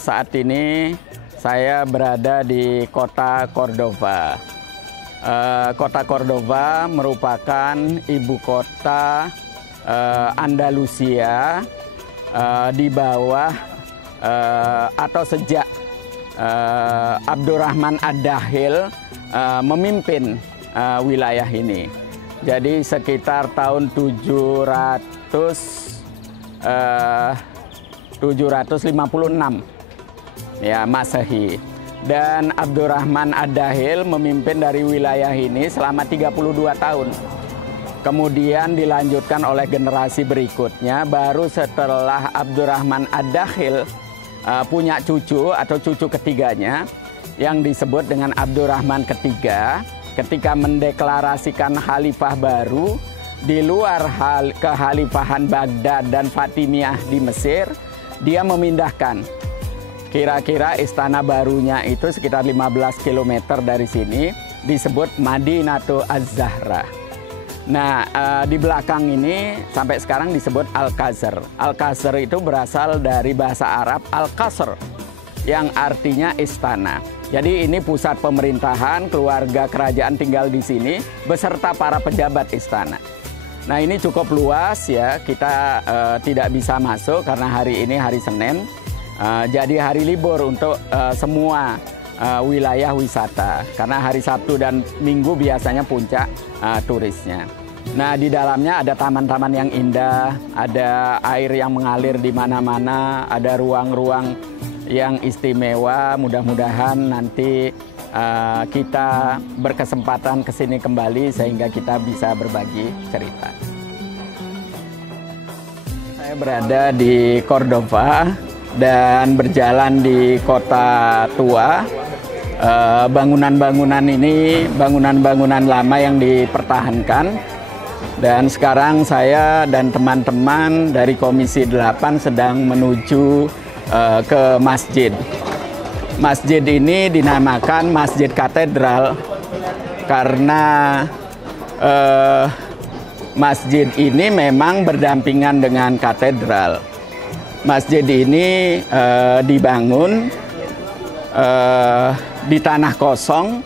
Saat ini saya berada di kota Cordova. Kota Cordova merupakan ibu kota Andalusia di bawah atau sejak Abdurrahman Ad-Dakhil memimpin wilayah ini. Jadi sekitar tahun 756 ya Masehi. Dan Abdurrahman Ad-Dakhil memimpin dari wilayah ini selama 32 tahun. Kemudian dilanjutkan oleh generasi berikutnya, baru setelah Abdurrahman Ad-Dakhil punya cucu atau cucu ketiganya yang disebut dengan Abdurrahman ketiga, ketika mendeklarasikan khalifah baru di luar kekhalifahan Baghdad dan Fatimiyah di Mesir, dia memindahkan kira-kira istana barunya itu sekitar 15 km dari sini, disebut Madinatu Az-Zahra. Nah, di belakang ini sampai sekarang disebut Al-Qasr. Al-Qasr itu berasal dari bahasa Arab Al-Qasr, yang artinya istana. Jadi ini pusat pemerintahan, keluarga kerajaan tinggal di sini beserta para pejabat istana. Nah, ini cukup luas ya, kita tidak bisa masuk karena hari ini hari Senin. Jadi hari libur untuk semua wilayah wisata. Karena hari Sabtu dan Minggu biasanya puncak turisnya. Nah, di dalamnya ada taman-taman yang indah, ada air yang mengalir di mana-mana, ada ruang-ruang yang istimewa. Mudah-mudahan nanti kita berkesempatan ke sini kembali sehingga kita bisa berbagi cerita. Saya berada di Cordova dan berjalan di kota tua. Bangunan-bangunan ini bangunan-bangunan lama yang dipertahankan. Dan sekarang saya dan teman-teman dari Komisi 8 sedang menuju ke masjid. Masjid ini dinamakan Masjid Katedral karena masjid ini memang berdampingan dengan katedral. Masjid ini dibangun di tanah kosong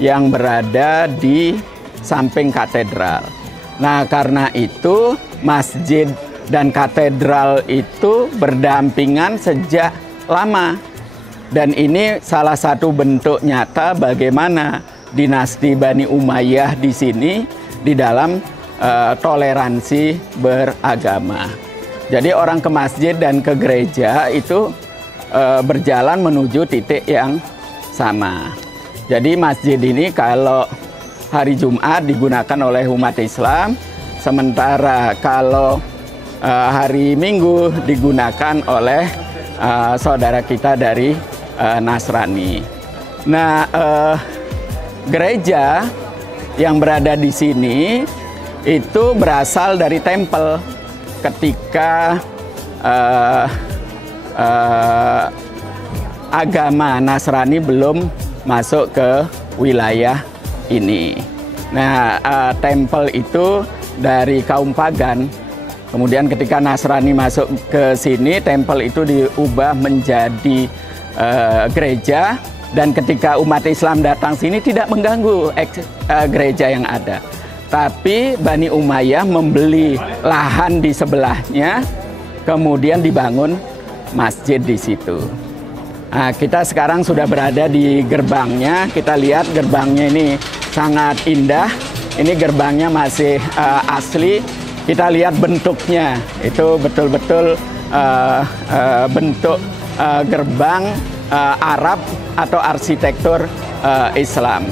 yang berada di samping katedral. Nah, karena itu masjid dan katedral itu berdampingan sejak lama. Dan ini salah satu bentuk nyata bagaimana dinasti Bani Umayyah di sini di dalam toleransi beragama. Jadi orang ke masjid dan ke gereja itu berjalan menuju titik yang sama. Jadi masjid ini kalau hari Jumat digunakan oleh umat Islam, sementara kalau hari Minggu digunakan oleh saudara kita dari Nasrani. Nah, gereja yang berada di sini itu berasal dari tempel ketika agama Nasrani belum masuk ke wilayah ini. Nah, tempel itu dari kaum pagan. Kemudian ketika Nasrani masuk ke sini, tempel itu diubah menjadi gereja, dan ketika umat Islam datang sini tidak mengganggu gereja yang ada. Tapi Bani Umayyah membeli lahan di sebelahnya, kemudian dibangun masjid di situ. Nah, kita sekarang sudah berada di gerbangnya. Kita lihat gerbangnya ini sangat indah. Ini gerbangnya masih asli. Kita lihat bentuknya, itu betul-betul bentuk gerbang Arab atau arsitektur Islam.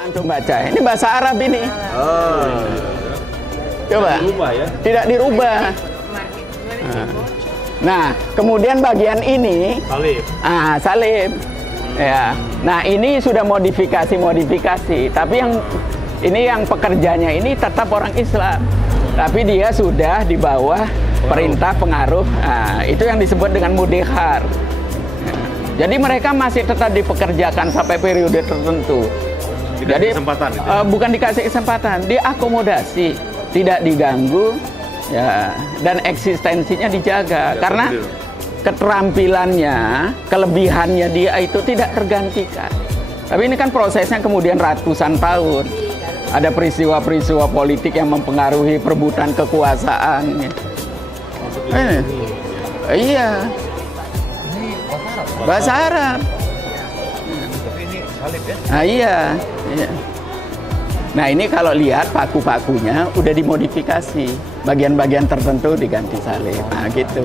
Antum baca, ini bahasa Arab ini. Oh. Coba. Dirubah, ya? Tidak dirubah. Nah, kemudian bagian ini salib. Salib. Ya. Nah, ini sudah modifikasi, tapi yang pekerjanya ini tetap orang Islam. Tapi dia sudah di bawah perintah pengaruh. Nah, itu yang disebut dengan mudehar. Jadi mereka masih tetap dipekerjakan sampai periode tertentu. Jadi kesempatan itu? Bukan dikasih kesempatan, diakomodasi, tidak diganggu, ya, dan eksistensinya dijaga. Ya, karena keterampilannya, kelebihannya dia itu tidak tergantikan. Tapi ini kan prosesnya kemudian ratusan tahun. Ada peristiwa-peristiwa politik yang mempengaruhi perebutan kekuasaan. Iya. Bahasa Arab. Tapi ini salib ya? Nah, iya. Nah, ini kalau lihat paku-pakunya udah dimodifikasi. Bagian-bagian tertentu diganti salib. Nah, gitu.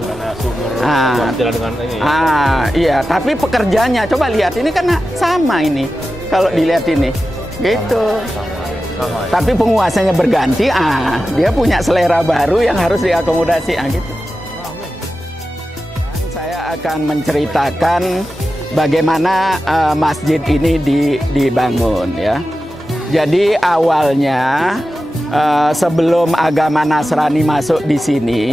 Dengan ini. Iya. Tapi pekerjanya, coba lihat. Ini kan sama ini. Kalau dilihat ini. Gitu. Sama, ya. Tapi penguasanya berganti. Dia punya selera baru yang harus diakomodasi. Gitu. Saya akan menceritakan bagaimana masjid ini dibangun, ya. Jadi awalnya sebelum agama Nasrani masuk di sini,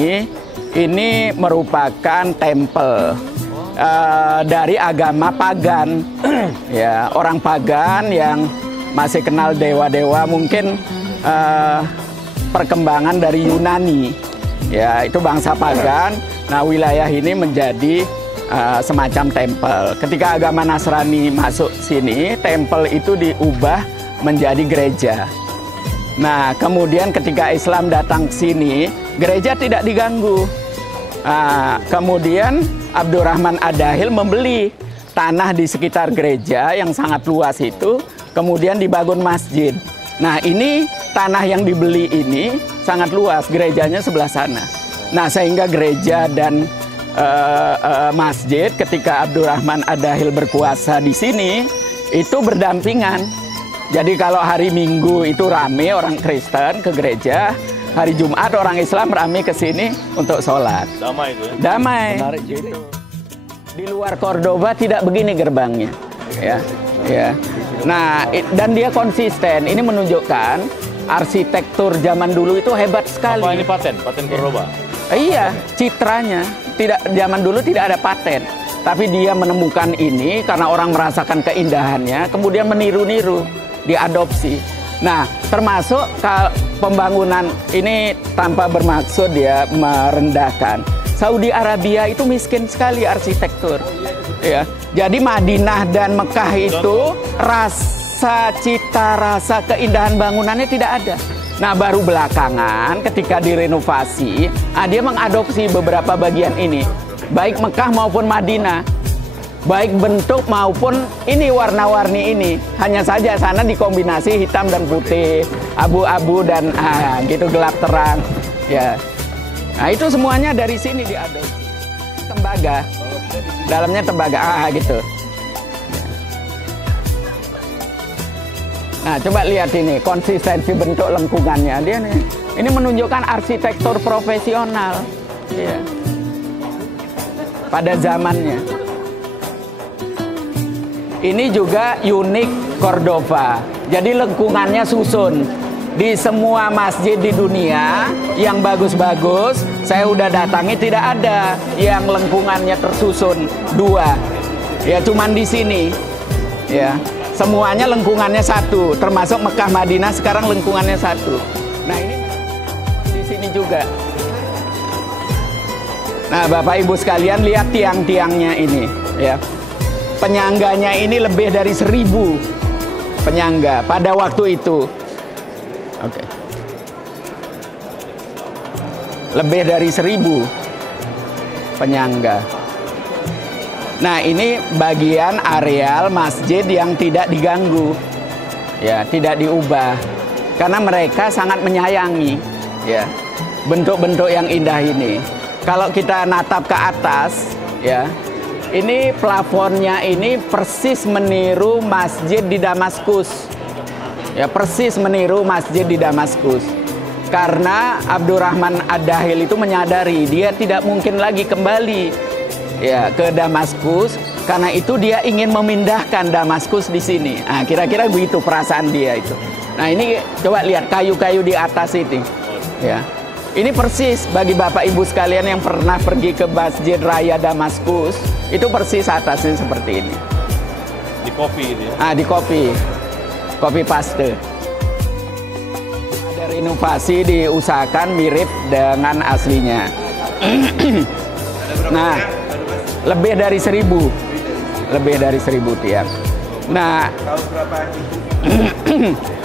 ini merupakan tempel dari agama pagan, ya, orang pagan yang masih kenal dewa-dewa, mungkin perkembangan dari Yunani, ya, itu bangsa pagan. Nah, wilayah ini menjadi semacam tempel. Ketika agama Nasrani masuk sini, tempel itu diubah menjadi gereja. Nah, kemudian ketika Islam datang ke sini, gereja tidak diganggu. Kemudian Abdurrahman Ad-Dahil membeli tanah di sekitar gereja yang sangat luas itu, kemudian dibangun masjid. Nah, ini tanah yang dibeli ini sangat luas, gerejanya sebelah sana. Nah, sehingga gereja dan masjid ketika Abdurrahman Ad-Dahil berkuasa di sini itu berdampingan. Jadi kalau hari Minggu itu rame orang Kristen ke gereja, hari Jumat orang Islam rame ke sini untuk sholat. Damai itu ya? Damai. Menarik gitu. Di luar Cordoba tidak begini gerbangnya, ya. Ya. Nah, dan dia konsisten. Ini menunjukkan arsitektur zaman dulu itu hebat sekali. Apa ini paten Cordoba? Iya, citranya. Zaman dulu tidak ada paten, tapi dia menemukan ini karena orang merasakan keindahannya, kemudian meniru-niru, diadopsi. Nah, termasuk pembangunan ini tanpa bermaksud ya merendahkan. Saudi Arabia itu miskin sekali arsitektur, ya. Jadi Madinah dan Mekah itu cita rasa keindahan bangunannya tidak ada. Nah, baru belakangan ketika direnovasi, dia mengadopsi beberapa bagian ini. Baik Mekah maupun Madinah. Baik bentuk maupun ini warna-warni ini. Hanya saja sana dikombinasi hitam dan putih, abu-abu dan gitu gelap terang. Ya. Nah, itu semuanya dari sini diadopsi. Tembaga. Dalamnya tembaga, gitu. Nah, coba lihat ini konsistensi bentuk lengkungannya. Dia nih, ini menunjukkan arsitektur profesional, ya, pada zamannya. Ini juga unik Cordoba. Jadi lengkungannya susun. Di semua masjid di dunia yang bagus-bagus, saya udah datangi tidak ada yang lengkungannya tersusun dua. Ya, cuman di sini, ya. Semuanya lengkungannya satu, termasuk Mekah Madinah sekarang lengkungannya satu. Nah, ini di sini juga. Nah, Bapak Ibu sekalian lihat tiang-tiangnya ini, ya. Penyangganya ini lebih dari 1000 penyangga pada waktu itu. Oke. Lebih dari 1000 penyangga. Nah, ini bagian areal masjid yang tidak diganggu, ya, tidak diubah, karena mereka sangat menyayangi, ya, bentuk-bentuk yang indah ini. Kalau kita natap ke atas, ya, ini plafonnya ini persis meniru masjid di Damaskus, ya, persis meniru masjid di Damaskus. Karena Abdurrahman Ad-Dahil itu menyadari dia tidak mungkin lagi kembali, ya, ke Damaskus Karena itu dia ingin memindahkan Damaskus di sini. Nah, kira-kira begitu perasaan dia itu. Nah, ini coba lihat kayu-kayu di atas itu. Ya. Ini persis bagi Bapak Ibu sekalian yang pernah pergi ke Masjid Raya Damaskus, itu persis atasnya seperti ini. Di kopi gitu ya? Ah, di kopi. Kopi paste. Ada renovasi diusahakan mirip dengan aslinya. Nah, lebih dari 1000. Lebih dari 1000 tiang. Nah,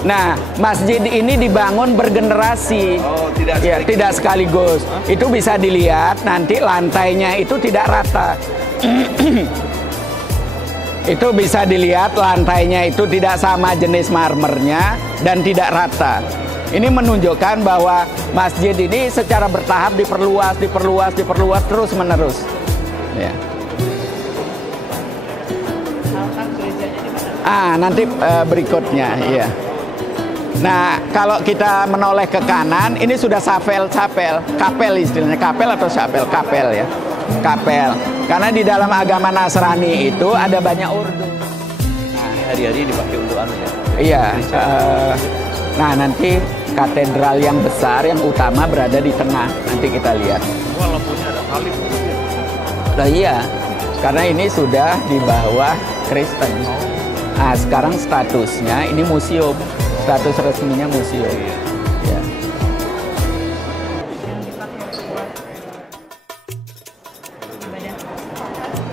nah, masjid ini dibangun bergenerasi. Oh, tidak sekaligus. Itu bisa dilihat nanti lantainya itu tidak rata. Itu bisa dilihat lantainya itu tidak sama jenis marmernya dan tidak rata. Ini menunjukkan bahwa masjid ini secara bertahap diperluas terus menerus. Ya. Nanti berikutnya, ya. Nah, kalau kita menoleh ke kanan, ini sudah kapel istilahnya, kapel atau kapel ya, kapel. Karena di dalam agama Nasrani itu ada banyak urdu. Nah, hari-hari dipakai untuk anu ya. Iya. Nah, nanti katedral yang besar, yang utama berada di tengah. Nanti kita lihat. Wah, lampunya ada salib. Nah, iya, karena ini sudah di bawah Kristen. Nah, sekarang statusnya ini museum, status resminya museum. Ya.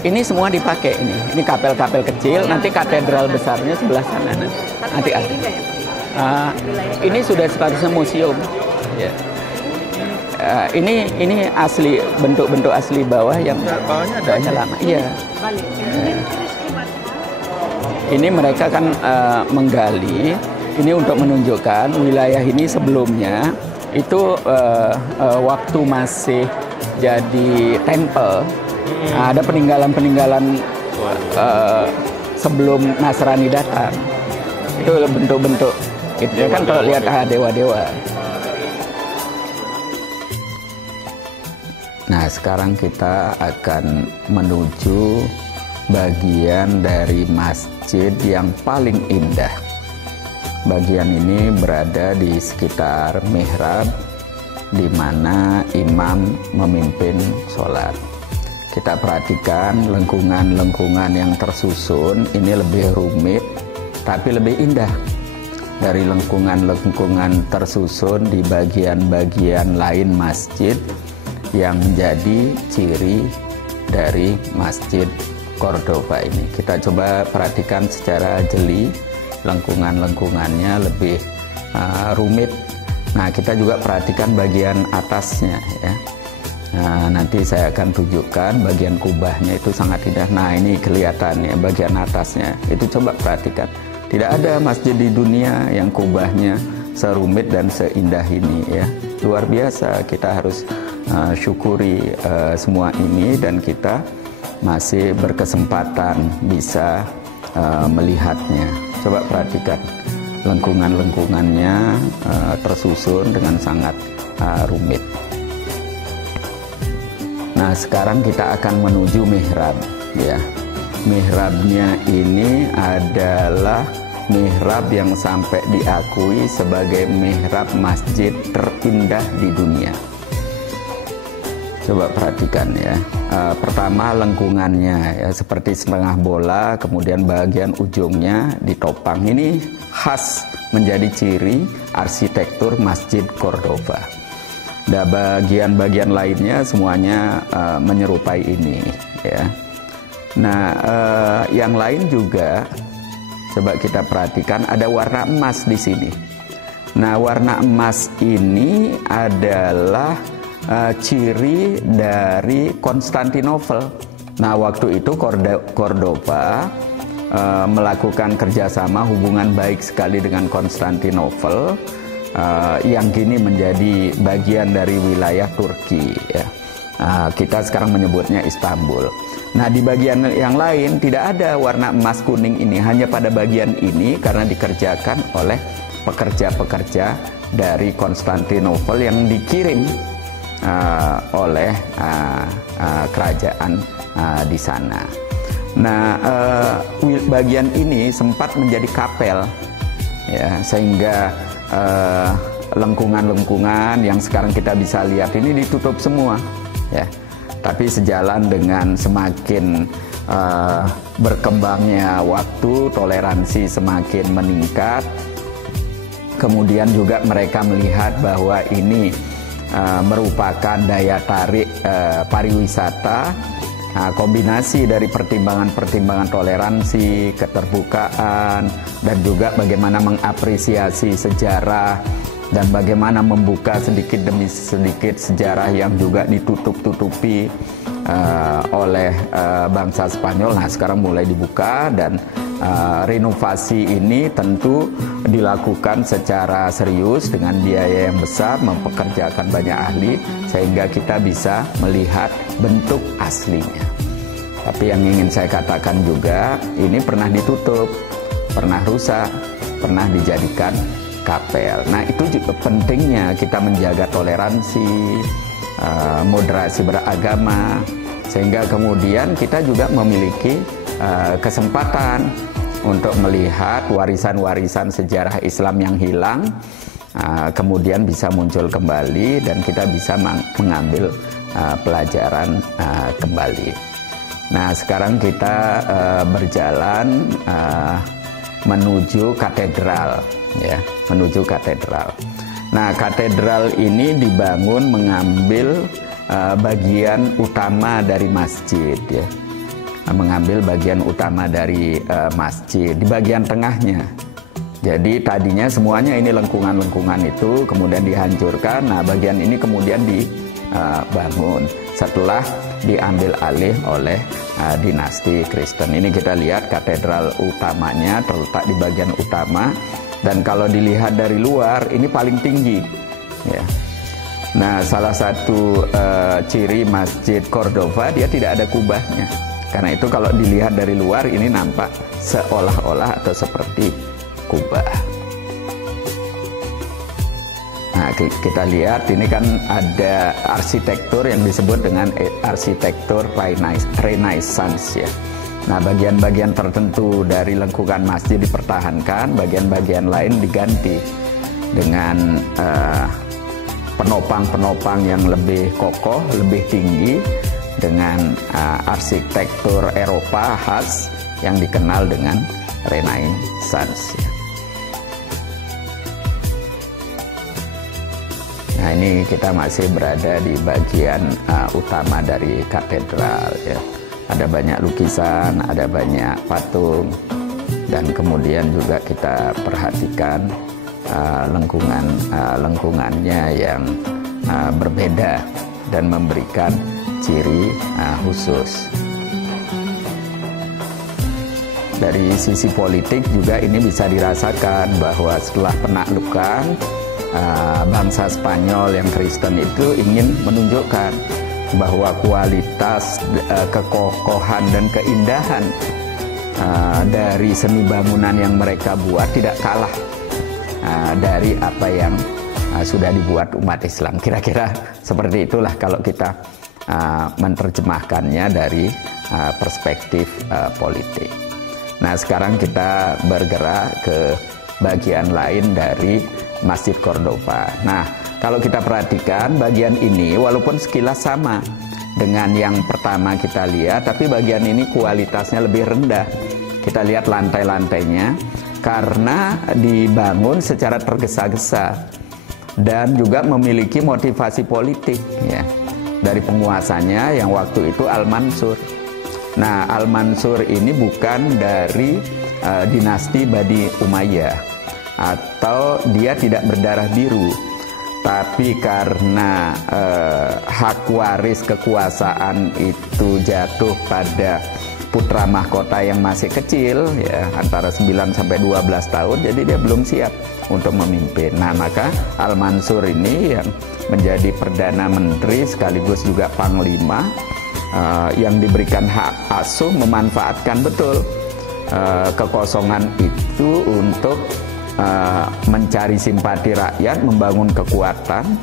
Ini semua dipakai ini kapel-kapel kecil, nanti katedral besarnya sebelah sana. Nanti ada. Ini sudah statusnya museum. Ya. Ini asli, bentuk-bentuk asli bawah yang Bawahnya ada lama. Iya. Ini mereka kan menggali ini untuk menunjukkan wilayah ini sebelumnya itu waktu masih jadi tempel. Ada peninggalan-peninggalan sebelum Nasrani datang. Itu bentuk-bentuk. Itu kan kalau lihat dewa-dewa. Nah, sekarang kita akan menuju bagian dari masjid yang paling indah. Bagian ini berada di sekitar mihrab, di mana imam memimpin sholat. Kita perhatikan lengkungan-lengkungan yang tersusun, ini lebih rumit, tapi lebih indah dari lengkungan-lengkungan tersusun di bagian-bagian lain masjid yang menjadi ciri dari Masjid Cordoba ini. Kita coba perhatikan secara jeli, lengkungan-lengkungannya lebih rumit. Nah, kita juga perhatikan bagian atasnya ya. Nah, nanti saya akan tunjukkan bagian kubahnya itu sangat indah. Nah, ini kelihatan ya bagian atasnya. Itu coba perhatikan. Tidak ada masjid di dunia yang kubahnya serumit dan seindah ini ya. Luar biasa. Kita harus syukuri semua ini dan kita masih berkesempatan bisa melihatnya. Coba perhatikan lengkungan-lengkungannya tersusun dengan sangat rumit. Nah, sekarang kita akan menuju mihrab ya. Mihrabnya ini adalah mihrab yang sampai diakui sebagai mihrab masjid terindah di dunia. Coba perhatikan ya. Pertama lengkungannya ya seperti setengah bola, kemudian bagian ujungnya ditopang. Ini khas menjadi ciri arsitektur Masjid Cordoba. Dan bagian-bagian lainnya semuanya menyerupai ini ya. Nah, yang lain juga coba kita perhatikan ada warna emas di sini. Nah, warna emas ini adalah ciri dari Konstantinopel. Nah, waktu itu Cordoba melakukan kerjasama hubungan baik sekali dengan Konstantinopel yang kini menjadi bagian dari wilayah Turki ya. Kita sekarang menyebutnya Istanbul. Nah, di bagian yang lain tidak ada warna emas kuning ini, hanya pada bagian ini karena dikerjakan oleh pekerja-pekerja dari Konstantinopel yang dikirim oleh kerajaan di sana. Nah, bagian ini sempat menjadi kapel, ya, sehingga lengkungan-lengkungan yang sekarang kita bisa lihat ini ditutup semua, ya. Tapi sejalan dengan semakin berkembangnya waktu, toleransi semakin meningkat. Kemudian juga mereka melihat bahwa ini merupakan daya tarik pariwisata, kombinasi dari pertimbangan-pertimbangan toleransi, keterbukaan, dan juga bagaimana mengapresiasi sejarah dan bagaimana membuka sedikit demi sedikit sejarah yang juga ditutup-tutupi oleh bangsa Spanyol. Nah, sekarang mulai dibuka, dan renovasi ini tentu dilakukan secara serius dengan biaya yang besar, mempekerjakan banyak ahli, sehingga kita bisa melihat bentuk aslinya. Tapi yang ingin saya katakan juga, ini pernah ditutup, pernah rusak, pernah dijadikan kapel. Nah, itu juga pentingnya kita menjaga toleransi, moderasi beragama, sehingga kemudian kita juga memiliki kesempatan untuk melihat warisan-warisan sejarah Islam yang hilang, kemudian bisa muncul kembali, dan kita bisa mengambil pelajaran kembali. Nah, sekarang kita berjalan menuju katedral, ya, menuju katedral. Nah, katedral ini dibangun mengambil bagian utama dari masjid, ya, mengambil bagian utama dari masjid di bagian tengahnya. Jadi tadinya semuanya ini lengkungan-lengkungan itu kemudian dihancurkan. Nah, bagian ini kemudian dibangun setelah diambil alih oleh dinasti Kristen. Ini kita lihat katedral utamanya terletak di bagian utama, dan kalau dilihat dari luar ini paling tinggi, ya. Nah, salah satu ciri Masjid Cordova, dia tidak ada kubahnya. Karena itu kalau dilihat dari luar ini nampak seolah-olah atau seperti kubah. Nah, kita lihat ini kan ada arsitektur yang disebut dengan arsitektur Renaissance, ya. Nah, bagian-bagian tertentu dari lengkungan masjid dipertahankan, bagian-bagian lain diganti dengan penopang-penopang yang lebih kokoh, lebih tinggi, dengan arsitektur Eropa khas yang dikenal dengan Renaissance, ya. Nah, ini kita masih berada di bagian utama dari katedral, ya. Ada banyak lukisan, ada banyak patung, dan kemudian juga kita perhatikan lengkungannya yang berbeda dan memberikan ciri khusus. Dari sisi politik juga ini bisa dirasakan bahwa setelah penaklukan, bangsa Spanyol yang Kristen itu ingin menunjukkan bahwa kualitas, kekokohan dan keindahan dari seni bangunan yang mereka buat tidak kalah dari apa yang sudah dibuat umat Islam. Kira-kira seperti itulah kalau kita menerjemahkannya dari perspektif politik. Nah, sekarang kita bergerak ke bagian lain dari Masjid Cordova. Nah, kalau kita perhatikan bagian ini walaupun sekilas sama dengan yang pertama kita lihat, tapi bagian ini kualitasnya lebih rendah. Kita lihat lantai-lantainya karena dibangun secara tergesa-gesa dan juga memiliki motivasi politik, ya, dari penguasanya yang waktu itu Al-Mansur. Nah, Al-Mansur ini bukan dari dinasti Bani Umayyah, atau dia tidak berdarah biru, tapi karena hak waris kekuasaan itu jatuh pada putra mahkota yang masih kecil, ya, antara 9 sampai 12 tahun, jadi dia belum siap untuk memimpin. Nah, maka Al-Mansur ini yang menjadi Perdana Menteri sekaligus juga Panglima, yang diberikan hak asuh memanfaatkan betul kekosongan itu untuk mencari simpati rakyat, membangun kekuatan,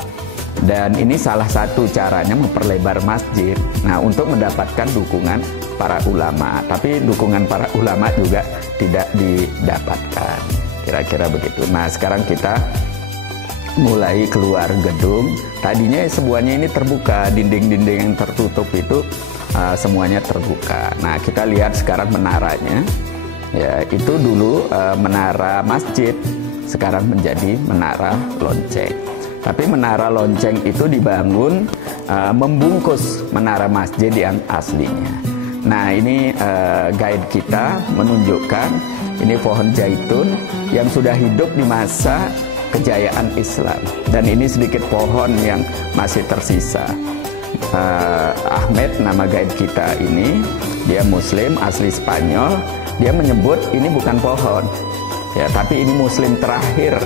dan ini salah satu caranya memperlebar masjid. Nah, untuk mendapatkan dukungan para ulama, tapi dukungan para ulama juga tidak didapatkan. Kira-kira begitu. Nah, sekarang kita mulai keluar gedung. Tadinya semuanya ini terbuka, dinding-dinding yang tertutup itu semuanya terbuka. Nah, kita lihat sekarang menaranya. Ya, itu dulu menara masjid, sekarang menjadi menara lonceng. Tapi menara lonceng itu dibangun membungkus menara masjid yang aslinya. Nah, ini guide kita menunjukkan ini pohon zaitun yang sudah hidup di masa kejayaan Islam, dan ini sedikit pohon yang masih tersisa. Ahmed, nama guide kita ini, dia Muslim asli Spanyol. Dia menyebut ini bukan pohon, ya, tapi ini Muslim terakhir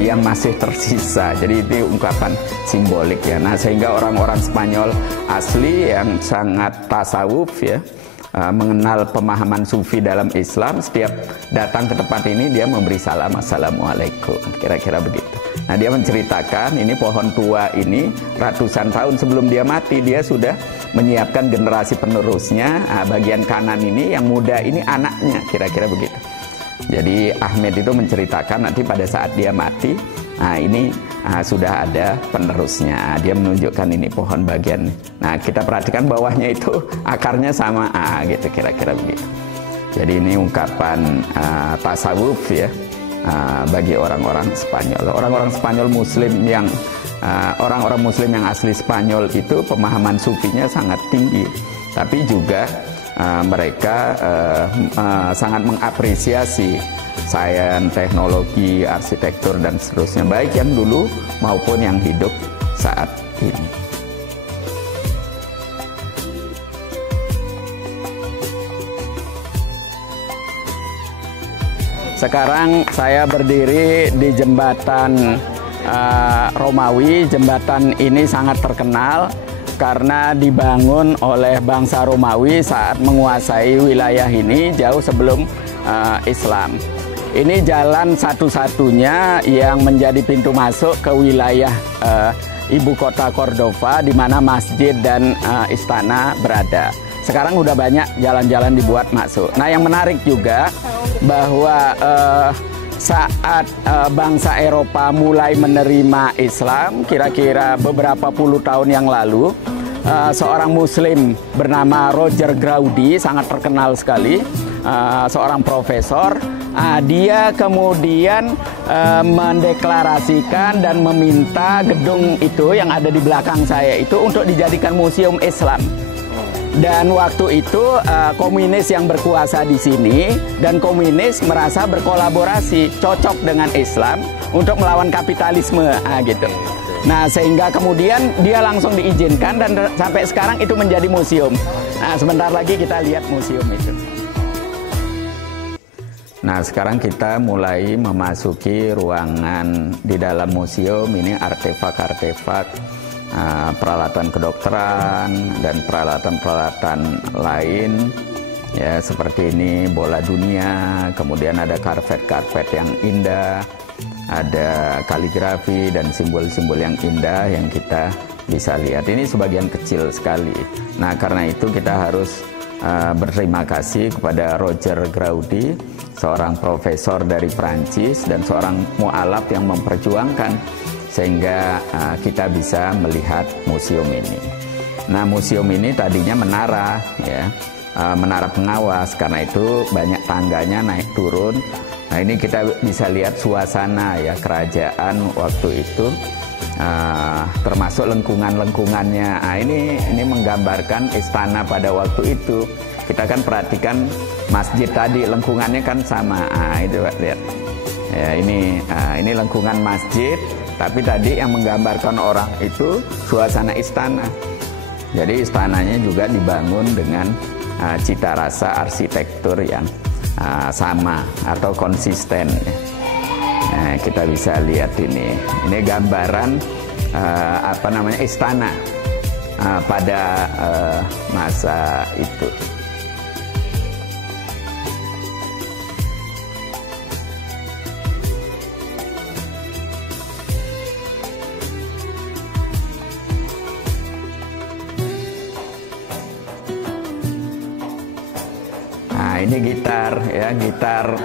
yang masih tersisa. Jadi itu ungkapan simbolik ya. Nah, sehingga orang-orang Spanyol asli yang sangat tasawuf ya, mengenal pemahaman sufi dalam Islam, setiap datang ke tempat ini dia memberi salam, assalamualaikum, kira-kira begitu. Nah, dia menceritakan ini pohon tua ini ratusan tahun sebelum dia mati, dia sudah menyiapkan generasi penerusnya. Bagian kanan ini yang muda ini anaknya, kira-kira begitu. Jadi Ahmed itu menceritakan nanti pada saat dia mati, ini sudah ada penerusnya. Dia menunjukkan ini pohon bagian. Nah, kita perhatikan bawahnya itu akarnya sama, gitu, kira-kira begitu. Jadi ini ungkapan tasawuf ya, bagi orang-orang Spanyol. Orang-orang Spanyol Muslim yang orang-orang Muslim yang asli Spanyol itu pemahaman sufinya sangat tinggi, tapi juga mereka sangat mengapresiasi sains, teknologi, arsitektur, dan seterusnya, baik yang dulu maupun yang hidup saat ini. Sekarang saya berdiri di jembatan Romawi. Jembatan ini sangat terkenal karena dibangun oleh bangsa Romawi saat menguasai wilayah ini jauh sebelum Islam. Ini jalan satu-satunya yang menjadi pintu masuk ke wilayah ibu kota Cordova, di mana masjid dan istana berada. Sekarang udah banyak jalan-jalan dibuat masuk. Nah, yang menarik juga bahwa saat bangsa Eropa mulai menerima Islam, kira-kira beberapa puluh tahun yang lalu, seorang Muslim bernama Roger Graudi, sangat terkenal sekali, seorang profesor. Dia kemudian mendeklarasikan dan meminta gedung itu yang ada di belakang saya itu untuk dijadikan museum Islam. Dan waktu itu komunis yang berkuasa di sini, dan komunis merasa berkolaborasi cocok dengan Islam untuk melawan kapitalisme, gitu. Nah, sehingga kemudian dia langsung diizinkan dan sampai sekarang itu menjadi museum. Nah, sebentar lagi kita lihat museum itu. Nah, sekarang kita mulai memasuki ruangan di dalam museum. Ini artefak-artefak peralatan kedokteran dan peralatan-peralatan lain ya, seperti ini bola dunia, kemudian ada karpet-karpet yang indah, ada kaligrafi dan simbol-simbol yang indah yang kita bisa lihat. Ini sebagian kecil sekali. Nah, karena itu kita harus berterima kasih kepada Roger Graudi, seorang profesor dari Prancis dan seorang mu'alaf yang memperjuangkan sehingga kita bisa melihat museum ini. Nah, museum ini tadinya menara ya, menara pengawas, karena itu banyak tangganya naik turun. Nah, ini kita bisa lihat suasana ya kerajaan waktu itu, termasuk lengkungan-lengkungannya. Nah, ini menggambarkan istana pada waktu itu. Kita kan perhatikan masjid tadi, lengkungannya kan sama. Itu lihat ya, ini lengkungan masjid, tapi tadi yang menggambarkan orang itu suasana istana. Jadi istananya juga dibangun dengan cita rasa arsitektur yang sama atau konsisten. Nah, kita bisa lihat ini gambaran istana pada masa itu. ini gitar ya, gitar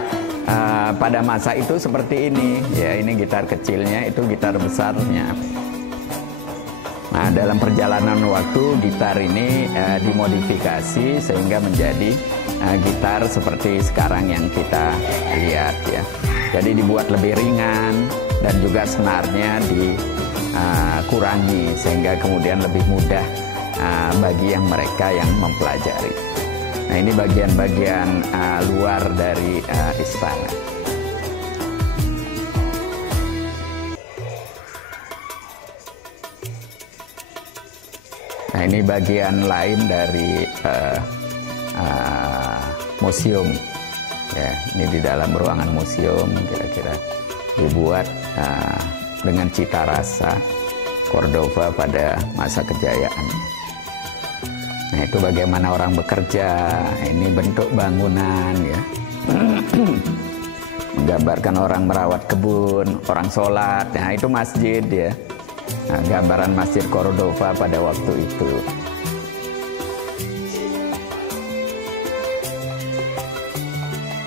pada masa itu seperti ini ya, ini gitar kecilnya, itu gitar besarnya. Nah, dalam perjalanan waktu gitar ini dimodifikasi sehingga menjadi gitar seperti sekarang yang kita lihat ya. Jadi dibuat lebih ringan dan juga senarnya dikurangi sehingga kemudian lebih mudah bagi mereka yang mempelajari. Nah, ini bagian-bagian luar dari istana. Nah, ini bagian lain dari museum. Ya, ini di dalam ruangan museum kira-kira dibuat dengan cita rasa Cordova pada masa kejayaan. Nah, itu bagaimana orang bekerja. Ini bentuk bangunan ya. Menggambarkan orang merawat kebun, orang sholat. Nah, itu masjid ya. Nah, gambaran Masjid Cordova pada waktu itu.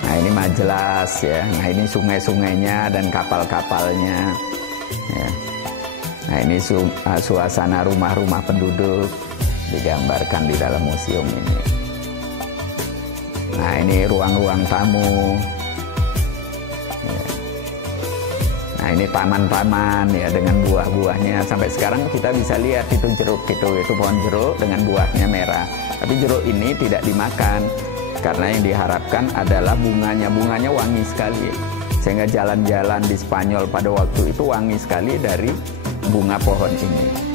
Nah, ini majelas ya. Nah, ini sungai-sungainya dan kapal-kapalnya. Ya. Nah, ini suasana rumah-rumah penduduk digambarkan di dalam museum ini. Nah, ini ruang-ruang tamu. Nah, ini taman-taman ya dengan buah-buahnya. Sampai sekarang kita bisa lihat itu jeruk itu pohon jeruk dengan buahnya merah. Tapi jeruk ini tidak dimakan karena yang diharapkan adalah bunganya. Bunganya wangi sekali. Sehingga jalan-jalan di Spanyol pada waktu itu wangi sekali dari bunga pohon ini.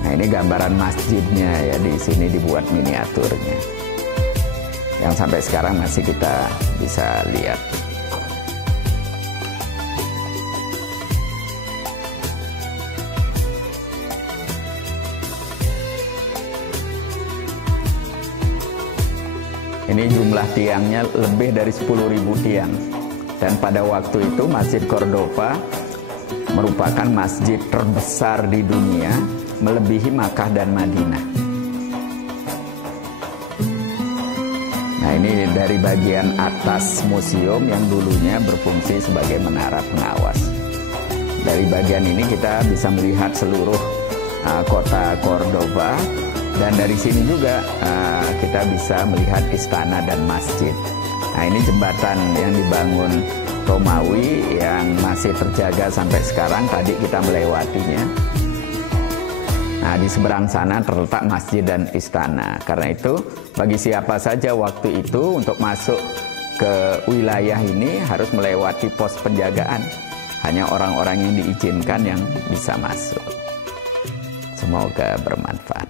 Nah, ini gambaran masjidnya ya, di sini dibuat miniaturnya. Yang sampai sekarang masih kita bisa lihat. Ini jumlah tiangnya lebih dari 10.000 tiang. Dan pada waktu itu Masjid Cordova merupakan masjid terbesar di dunia, melebihi Makkah dan Madinah. Nah, ini dari bagian atas museum yang dulunya berfungsi sebagai menara pengawas. Dari bagian ini kita bisa melihat seluruh kota Cordova. Dan dari sini juga kita bisa melihat istana dan masjid. Nah, ini jembatan yang dibangun Romawi yang masih terjaga sampai sekarang. Tadi kita melewatinya. Nah, di seberang sana terletak masjid dan istana. Karena itu, bagi siapa saja waktu itu untuk masuk ke wilayah ini harus melewati pos penjagaan. Hanya orang-orang yang diizinkan yang bisa masuk. Semoga bermanfaat.